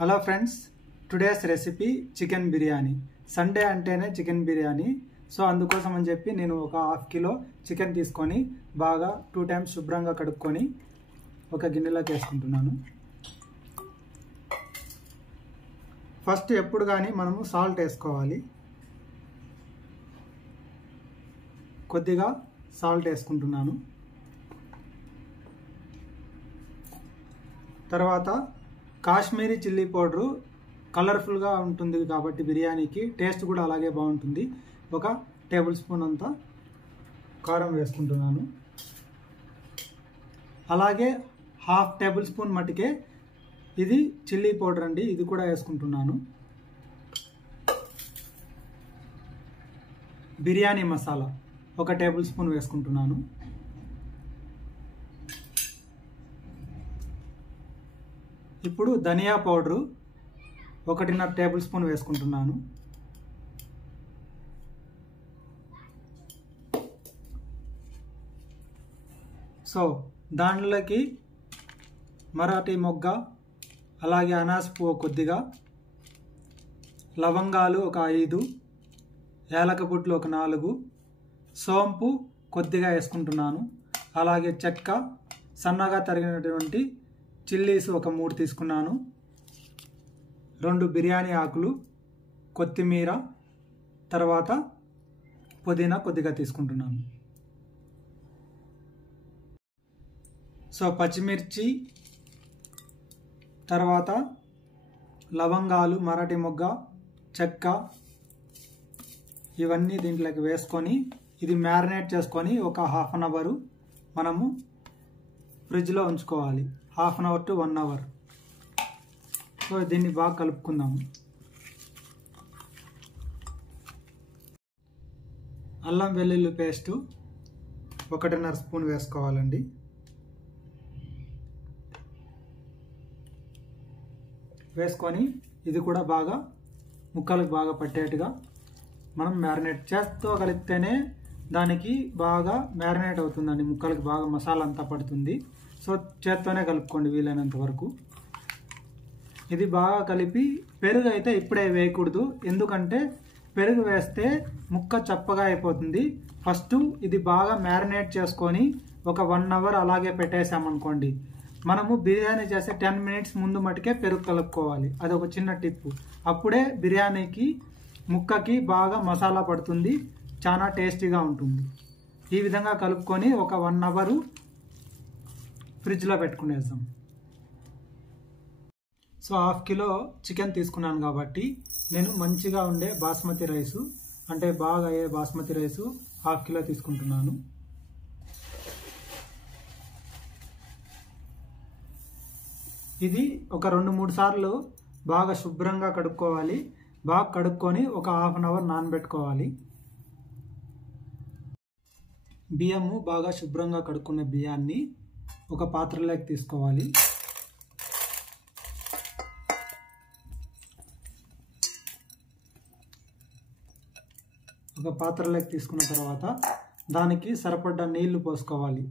Hello friends, today's recipe chicken biryani. Sunday అంటేనే chicken biryani. So అందుకోసం అని చెప్పి నేను ఒక ½ కిలో చికెన్ తీసుకొని బాగా 2 టైమ్స్ శుభ్రంగా కడుక్కొని ఒక గిన్నెలోకి వేసుకుంటున్నాను. ఫస్ట్ ఎప్పుడు కానీ మనము సాల్ట్ వేసుకోవాలి. కొద్దిగా సాల్ట్ వేసుకుంటున్నాను. తర్వాత కాశ్మీరీ చిల్లీ పౌడరు కలర్ఫుల్గా ఉంటుంది కాబట్టి బిర్యానీకి టేస్ట్ కూడా అలాగే బాగుంటుంది. 1 టేబుల్ స్పూన్ అంతా కారం వేసుకుంటున్నాను. అలాగే ½ టేబుల్ స్పూన్ మటుకే ఇది చిల్లీ పౌడర్ అండి, ఇది కూడా వేసుకుంటున్నాను. బిర్యానీ మసాలా 1 టేబుల్ స్పూన్ వేసుకుంటున్నాను. ఇప్పుడు ధనియా పౌడరు 1.5 టేబుల్ స్పూన్ వేసుకుంటున్నాను. సో దాంట్లోకి మరాఠీ మొగ్గ, అలాగే అనాస పువ్వు కొద్దిగా, లవంగాలు 5, యాలక పుట్లు 4, సోంపు కొద్దిగా వేసుకుంటున్నాను. అలాగే చెక్క, సన్నగా తరిగినటువంటి చిల్లీస్ 3 తీసుకున్నాను. 2 బిర్యానీ ఆకులు, కొత్తిమీర, తర్వాత పుదీనా కొద్దిగా తీసుకుంటున్నాను. సో పచ్చిమిర్చి, తర్వాత లవంగాలు, మరాఠీ మొగ్గ, చెక్క ఇవన్నీ దీంట్లోకి వేసుకొని ఇది మ్యారినేట్ చేసుకొని ఒక ½ అన్ అవర్ మనము ఫ్రిడ్జ్లో ఉంచుకోవాలి. ½ an hour to 1 hour. So దీన్ని బాగా కలుపుకుందాము. అల్లం వెల్లుల్లి పేస్టు 1.5 స్పూన్ వేసుకోవాలండి. వేసుకొని ఇది కూడా బాగా ముక్కలకు బాగా పట్టేట్టుగా మనం మ్యారినేట్ చేస్తూ కలిపితేనే దానికి బాగా మ్యారినేట్ అవుతుందండి. ముక్కలకు బాగా మసాలా అంతా పడుతుంది. సో చేత్తోనే కలుపుకోండి వీలైనంత వరకు. ఇది బాగా కలిపి పెరుగు అయితే ఇప్పుడే వేయకూడదు, ఎందుకంటే పెరుగు వేస్తే ముక్క చప్పగా అయిపోతుంది. ఫస్ట్ ఇది బాగా మ్యారినేట్ చేసుకొని ఒక 1 అవర్ అలాగే పెట్టేసామనుకోండి, మనము బిర్యానీ చేసే 10 మినిట్స్ ముందు మటుకే పెరుగు కలుపుకోవాలి. అది ఒక చిన్న టిప్పు. అప్పుడే బిర్యానీకి ముక్కకి బాగా మసాలా పడుతుంది, చాలా టేస్టీగా ఉంటుంది. ఈ విధంగా కలుపుకొని ఒక 1 అవర్ ఫ్రిడ్జ్లో పెట్టుకునేద్దాం. సో ½ కిలో చికెన్ తీసుకున్నాను కాబట్టి నేను మంచిగా ఉండే బాస్మతి రైసు, అంటే బాగా అయ్యే బాస్మతి రైసు ½ కిలో తీసుకుంటున్నాను. ఇది ఒక 2-3 సార్లు బాగా శుభ్రంగా కడుక్కోవాలి. బాగా కడుక్కొని ఒక ½ అన్ అవర్ నానబెట్టుకోవాలి. బియ్యము బాగా శుభ్రంగా కడుక్కున్న బియ్యాన్ని ఒక పాత్రలోకి తీసుకోవాలి. ఒక పాత్రలోకి తీసుకున్న తర్వాత దానికి సరిపడ్డ నీళ్లు పోసుకోవాలి.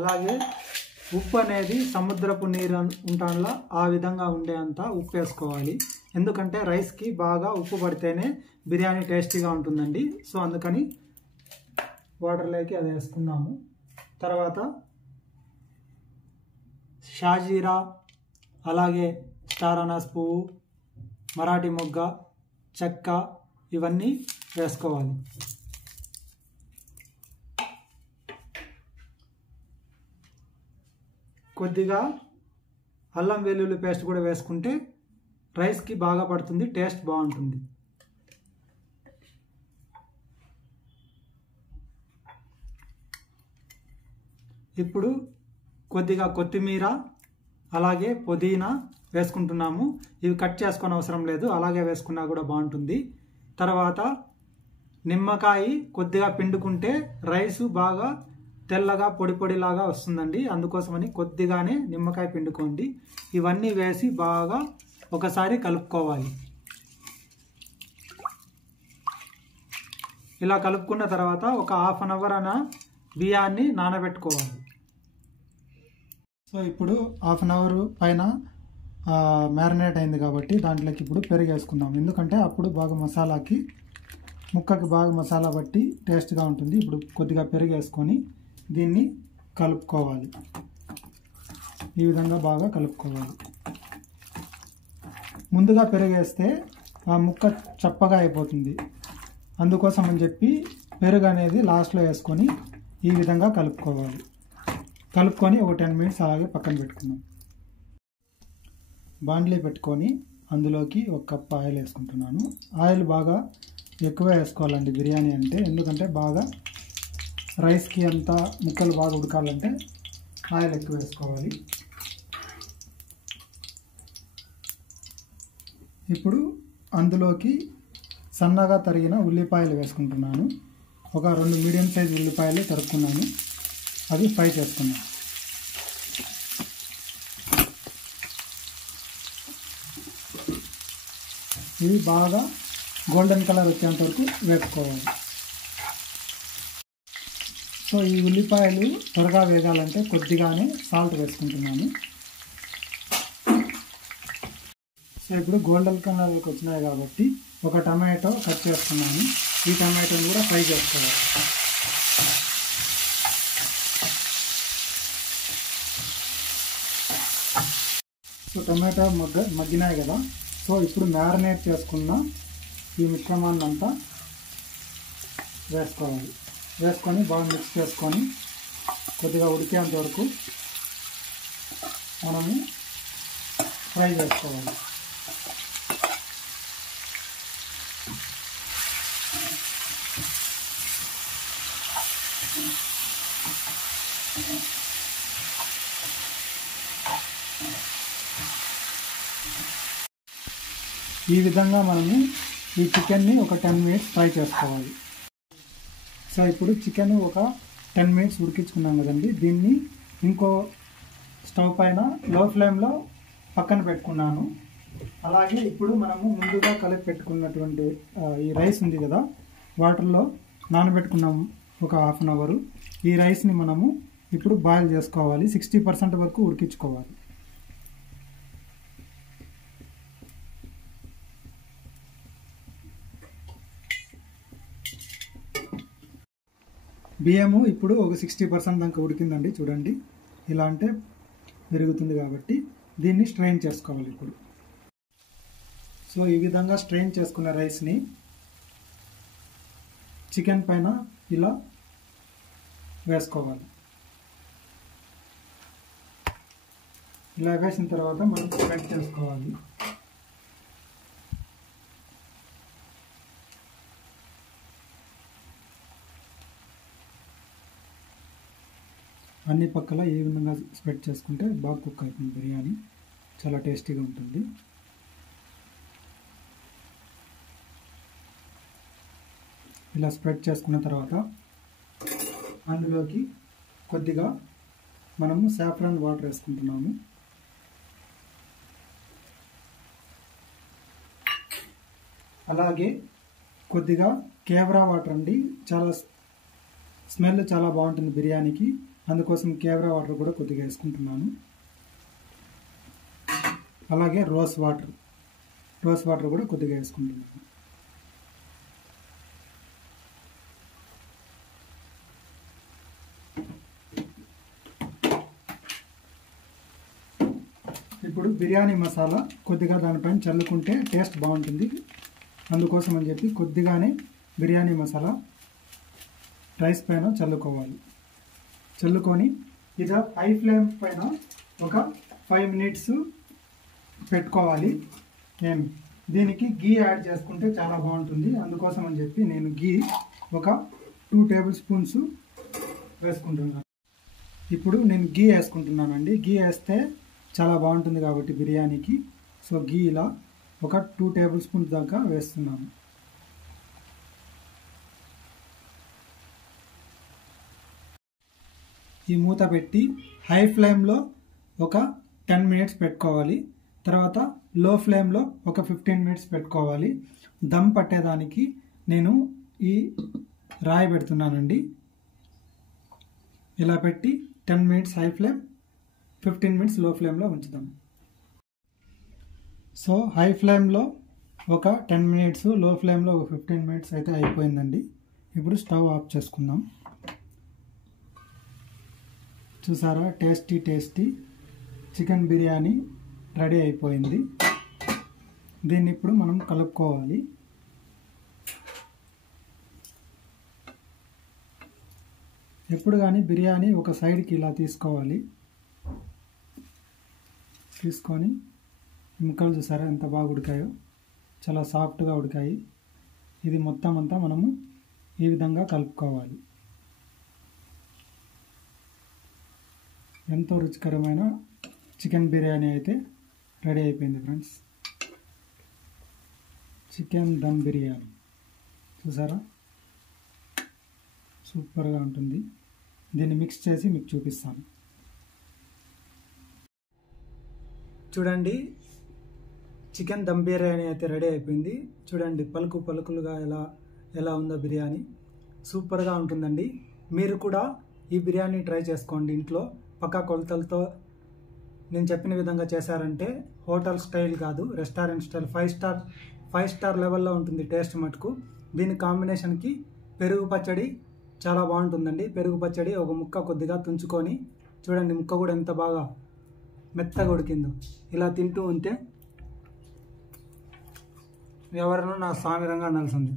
అలాగే ఉప్పు అనేది సముద్రపు నీరు ఉంటానులా ఆ విధంగా ఉండేంత ఉప్పు వేసుకోవాలి. ఎందుకంటే రైస్కి బాగా ఉప్పు పడితేనే బిర్యానీ టేస్టీగా ఉంటుందండి. సో అందుకని వాటర్లోకి అది వేసుకున్నాము. తర్వాత షాజీరా, అలాగే స్టార్ అనాస్ పువ్వు, మరాఠీ మొగ్గ, చెక్క ఇవన్నీ వేసుకోవాలి. కొద్దిగా అల్లం వెల్లుల్లి పేస్ట్ కూడా వేసుకుంటే రైస్కి బాగా పడుతుంది, టేస్ట్ బాగుంటుంది. ఇప్పుడు కొద్దిగా కొత్తిమీర, అలాగే పుదీనా వేసుకుంటున్నాము. ఇవి కట్ చేసుకొని అవసరం లేదు, అలాగే వేసుకున్నా కూడా బాగుంటుంది. తర్వాత నిమ్మకాయ కొద్దిగా పిండుకుంటే రైసు బాగా తెల్లగా పొడి పొడిలాగా వస్తుందండి. అందుకోసమని కొద్దిగానే నిమ్మకాయ పిండుకోండి. ఇవన్నీ వేసి బాగా ఒకసారి కలుపుకోవాలి. ఇలా కలుపుకున్న తర్వాత ఒక హాఫ్ అన్ అవర్ అన్న బియ్యాన్ని నానబెట్టుకోవాలి. సో ఇప్పుడు హాఫ్ అన్ అవర్ పైన మ్యారినేట్ అయింది కాబట్టి దాంట్లోకి ఇప్పుడు పెరుగు వేసుకుందాం. ఎందుకంటే అప్పుడు బాగా మసాలాకి ముక్కకి బాగా మసాలా బట్టి టేస్ట్గా ఉంటుంది. ఇప్పుడు కొద్దిగా పెరుగు వేసుకొని దీన్ని కలుపుకోవాలి. ఈ విధంగా బాగా కలుపుకోవాలి. ముందుగా పెరుగు వేస్తే ఆ ముక్క చప్పగా అయిపోతుంది. అందుకోసం అని చెప్పి పెరుగు అనేది లాస్ట్లో వేసుకొని ఈ విధంగా కలుపుకోవాలి. కలుపుకొని ఒక 10 మినిట్స్ అలాగే పక్కన పెట్టుకుందాం. బాండ్లీ పెట్టుకొని అందులోకి 1 కప్ ఆయిల్ వేసుకుంటున్నాను. ఆయిల్ బాగా ఎక్కువ వేసుకోవాలండి బిర్యానీ అంటే, ఎందుకంటే బాగా రైస్కి అంతా ముక్కలు బాగా ఉడకాలంటే ఆయిల్ ఎక్కువ వేసుకోవాలి. ఇప్పుడు అందులోకి సన్నగా తరిగిన ఉల్లిపాయలు వేసుకుంటున్నాను. ఒక 2 మీడియం సైజ్ ఉల్లిపాయలు తరుక్కున్నాను, అవి ఫ్రై చేసుకున్నాను. ఇవి బాగా గోల్డెన్ కలర్ వచ్చేంత వరకు వేసుకోవాలి. సో ఈ ఉల్లిపాయలు త్వరగా వేగాలంటే కొద్దిగానే సాల్ట్ వేసుకుంటున్నాను. సో ఇప్పుడు గోల్డెన్ కలర్కి వచ్చినాయి కాబట్టి ఒక టమాటో కట్ చేసుకున్నాను. ఈ టమాటోని కూడా ఫ్రై చేసుకోవాలి. సో టమాటో మగ్గినాయి కదా. సో ఇప్పుడు మ్యారినేట్ చేసుకున్న ఈ మిశ్రమాన్ని అంతా వేసుకోవాలి. వేసుకొని బాగా మిక్స్ చేసుకొని కొద్దిగా ఉడికేంత వరకు మనము ఫ్రై చేసుకోవాలి. ఈ విధంగా మనము ఈ చికెన్ని ఒక 10 మినిట్స్ ఫ్రై చేసుకోవాలి. సో ఇప్పుడు చికెన్ ఒక 10 మినిట్స్ ఉడికించుకున్నాం కదండి. దీన్ని ఇంకో స్టవ్ పైన లో ఫ్లేమ్లో పక్కన పెట్టుకున్నాను. అలాగే ఇప్పుడు మనము ముందుగా కలిపి పెట్టుకున్నటువంటి ఈ రైస్ ఉంది కదా, వాటర్లో నానబెట్టుకున్నాము ఒక హాఫ్ అన్ అవర్. ఈ రైస్ని మనము ఇప్పుడు బాయిల్ చేసుకోవాలి. 60% వరకు ఉడికించుకోవాలి. బియ్యము ఇప్పుడు ఒక 60% దాకా ఉడికిందండి. చూడండి, ఇలా అంటే పెరుగుతుంది కాబట్టి దీన్ని స్ట్రెయిన్ చేసుకోవాలి ఇప్పుడు. సో ఈ విధంగా స్ట్రెయిన్ చేసుకున్న రైస్ని చికెన్ పైన ఇలా వేసుకోవాలి. ఇలా వేసిన తర్వాత మనం స్ప్రెడ్ చేసుకోవాలి. అన్ని పక్కల ఏ విధంగా స్ప్రెడ్ చేసుకుంటే బాగా కుక్ అవుతుంది బిర్యానీ, చాలా టేస్టీగా ఉంటుంది. ఇలా స్ప్రెడ్ చేసుకున్న తర్వాత అందులోకి కొద్దిగా మనము సాఫ్రాన్ వాటర్ వేసుకుంటున్నాము. అలాగే కొద్దిగా కేవరా వాటర్ అండి, చాలా స్మెల్ చాలా బాగుంటుంది బిర్యానీకి, అందుకోసం కేవరా వాటర్ కూడా కొద్దిగా వేసుకుంటున్నాను. అలాగే రోజ్ వాటర్ కూడా కొద్దిగా వేసుకుంటున్నాను. ఇప్పుడు బిర్యానీ మసాలా కొద్దిగా దానిపైన చల్లుకుంటే టేస్ట్ బాగుంటుంది. అందుకోసం అని చెప్పి కొద్దిగానే బిర్యానీ మసాలా రైస్ పైన చల్లుకోవాలి. చల్లుకొని ఇది హై ఫ్లేమ్ పైన ఒక 5 మినిట్స్ పెట్టుకోవాలి. నేను దీనికి గీ యాడ్ చేసుకుంటే చాలా బాగుంటుంది. అందుకోసం అని చెప్పి నేను గీ ఒక 2 టేబుల్ స్పూన్స్ వేసుకుంటున్నాను. ఇప్పుడు నేను గీ వేసుకుంటున్నానండి. గీ వేస్తే చాలా బాగుంటుంది కాబట్టి బిర్యానీకి. సో గీ ఇలా ఒక 2 టేబుల్ స్పూన్స్ దాకా వేస్తున్నాను. ఈ మూత పెట్టి హై ఫ్లేమ్లో ఒక 10 మినిట్స్ పెట్టుకోవాలి. తర్వాత లో ఫ్లేమ్లో ఒక 15 మినిట్స్ పెట్టుకోవాలి. దమ్ పట్టేదానికి నేను ఈ రాయి పెడుతున్నానండి. ఇలా పెట్టి 10 మినిట్స్ హై ఫ్లేమ్, 15 మినిట్స్ లో ఫ్లేమ్లో ఉంచుదాం. సో హై ఫ్లేమ్లో ఒక 10 మినిట్స్, లో ఫ్లేమ్లో ఒక 15 మినిట్స్ అయితే అయిపోయిందండి. ఇప్పుడు స్టవ్ ఆఫ్ చేసుకుందాం. చూసారా, టేస్టీ చికెన్ బిర్యానీ రెడీ అయిపోయింది. దీన్ని ఇప్పుడు మనం కలుపుకోవాలి. ఎప్పుడు కానీ బిర్యానీ ఒక సైడ్కి ఇలా తీసుకోవాలి. తీసుకొని ముక్కలు చూసారా ఎంత బాగా ఉడికాయో, చాలా సాఫ్ట్గా ఉడికాయి. ఇది మొత్తం అంతా మనము ఈ విధంగా కలుపుకోవాలి. ఎంతో రుచికరమైన చికెన్ బిర్యానీ అయితే రెడీ అయిపోయింది ఫ్రెండ్స్. చికెన్ దమ్ బిర్యానీ చూసారా, సూపర్గా ఉంటుంది. దీన్ని మిక్స్ చేసి మీకు చూపిస్తాను. చూడండి, చికెన్ దమ్ బిర్యానీ అయితే రెడీ అయిపోయింది. చూడండి పలుకులుగా ఎలా ఉందో బిర్యానీ, సూపర్గా ఉంటుందండి. మీరు కూడా ఈ బిర్యానీ ట్రై చేసుకోండి ఇంట్లో. పక్కా కొలతలతో నేను చెప్పిన విధంగా చేశారంటే హోటల్ స్టైల్ కాదు, రెస్టారెంట్ స్టైల్, 5 స్టార్ లెవెల్లో ఉంటుంది టేస్ట్ మటుకు. దీని కాంబినేషన్కి పెరుగు పచ్చడి చాలా బాగుంటుందండి. పెరుగు పచ్చడి ఒక ముక్క కొద్దిగా తుంచుకొని, చూడండి ముక్క కూడా ఎంత బాగా మెత్తగా ఉడికిందో. ఇలా తింటూ ఉంటే ఎవరైనా నా సామిరంగా అనాల్సింది.